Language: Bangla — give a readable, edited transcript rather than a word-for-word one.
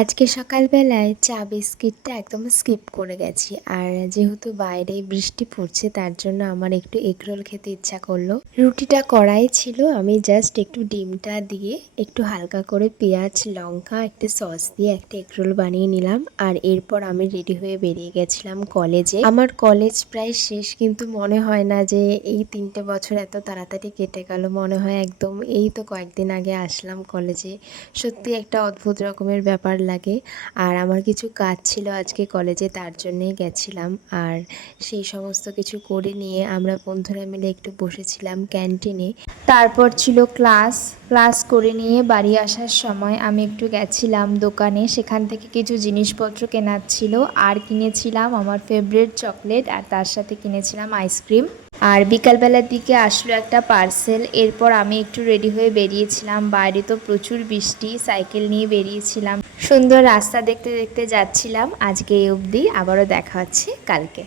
আজকে সকালবেলায় চা বিস্কিটটা একদম স্কিপ করে গেছি। আর যেহেতু বাইরে বৃষ্টি পড়ছে তার জন্য আমার একটু এগরোল খেতে ইচ্ছা করলো। রুটিটা করাই ছিল, আমি জাস্ট একটু ডিমটা দিয়ে একটু হালকা করে পেঁয়াজ লঙ্কা একটু সস দিয়ে একটা এগরোল বানিয়ে নিলাম। আর এরপর আমি রেডি হয়ে বেরিয়ে গেছিলাম কলেজে। আমার কলেজ প্রায় শেষ, কিন্তু মনে হয় না যে এই 3টে বছর এত তাড়াতাড়ি কেটে গেল। মনে হয় একদম এই তো কয়েকদিন আগে আসলাম কলেজে। সত্যি একটা অদ্ভুত রকমের ব্যাপার লাগে। আর আমার কিছু কাজ ছিল আজকে কলেজে, তার জন্যেই গেছিলাম। আর সেই সমস্ত কিছু করে নিয়ে আমরা বন্ধুরা মিলে একটু বসেছিলাম ক্যান্টিনে। তারপর ছিল ক্লাস করে নিয়ে বাড়ি আসার সময় আমি একটু গেছিলাম দোকানে, সেখান থেকে কিছু জিনিসপত্র কেনার ছিল। আর কিনেছিলাম আমার ফেভারিট চকলেট, আর তার সাথে কিনেছিলাম আইসক্রিম। আর বিকালবেলার দিকে আসলো একটা পার্সেল। এরপর আমি একটু রেডি হয়ে বেরিয়েছিলাম। বাইরে তো প্রচুর বৃষ্টি, সাইকেল নিয়ে বেরিয়েছিলাম। সুন্দর রাস্তা দেখতে দেখতে যাচ্ছিলাম। আজকে এই অবধি, আবারও দেখা হচ্ছে কালকে।